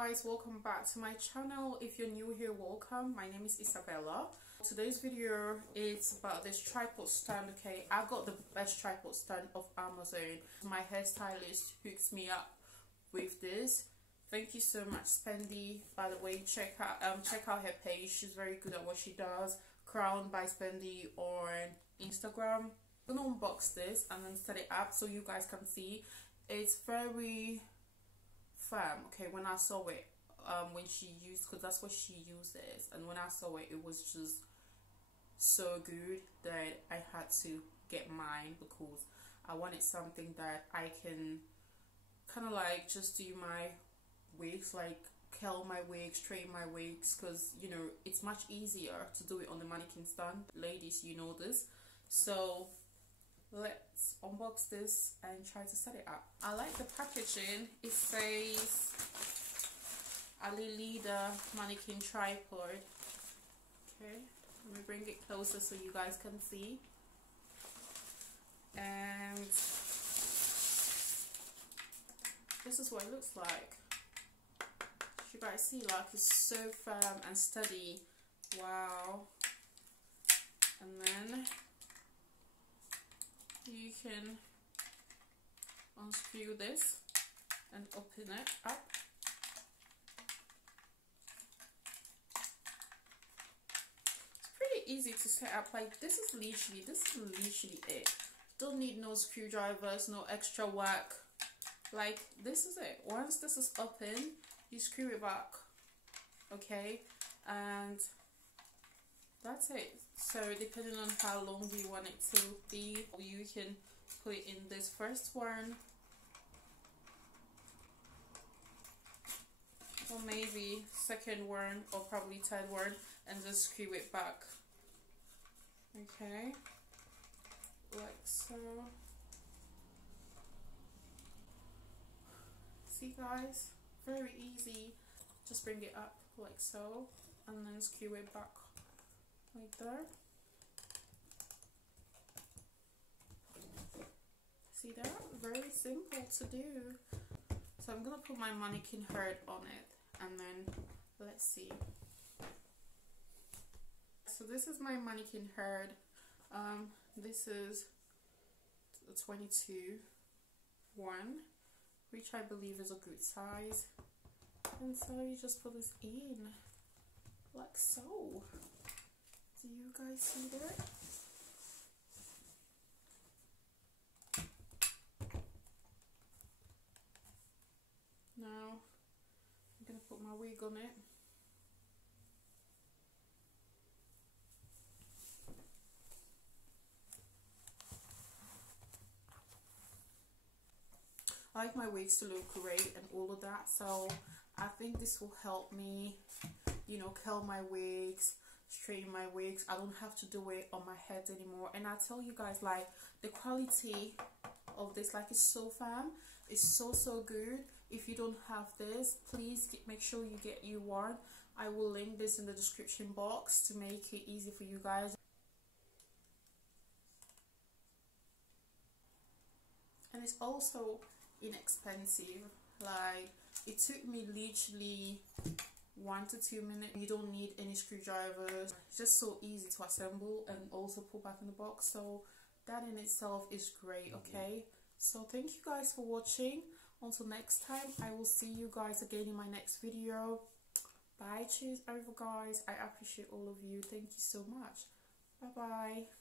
guys, welcome back to my channel. If you're new here, welcome. My name is Isabella. Today's video is about this tripod stand. Okay, I got the best tripod stand of Amazon. My hairstylist hooks me up with this. Thank you so much, Spendy. By the way, check out her page. She's very good at what she does. Crown by Spendy on Instagram. I'm gonna unbox this and then set it up so you guys can see. It's very firm. Okay, when I saw it, when she used, because that's what she uses, and when I saw it, it was just so good that I had to get mine because I wanted something that I can kind of like just do my wigs, like curl my wigs, straighten my wigs, because you know it's much easier to do it on the mannequin stand. Ladies, you know this. So let's unbox this and try to set it up. I like the packaging. It says Alileader mannequin tripod. Okay, let me bring it closer so you guys can see. And this is what it looks like. You guys see, like, it's so firm and steady. Wow. And then you can unscrew this and open it up. It's pretty easy to set up. Like, this is literally it. Don't need no screwdrivers, no extra work. Like, this is it. Once this is open, you screw it back. Okay, and that's it. So depending on how long you want it to be, you can put it in this first one, or maybe second one, or probably third one, and just screw it back. Okay, like so. See guys, very easy. Just bring it up like so, and then screw it back like there. See that? Very simple to do. So I'm gonna put my mannequin head on it, and then let's see. So this is my mannequin head. This is the 22 one, which I believe is a good size. And so you just put this in like so. Do you guys see that? Now I'm gonna put my wig on it. I like my wigs to look great and all of that, so I think this will help me, you know, curl my wigs, straighten my wigs. I don't have to do it on my head anymore. And I tell you guys, like, the quality of this, like, is so firm. It's so good. If you don't have this, please make sure you get you one. I will link this in the description box to make it easy for you guys. And it's also inexpensive. Like, it took me literally 1 to 2 minutes. You don't need any screwdrivers. It's just so easy to assemble and also put back in the box. So that in itself is great. Okay, so thank you guys for watching. Until next time, I will see you guys again in my next video. Bye, cheers over guys. I appreciate all of you. Thank you so much. Bye bye.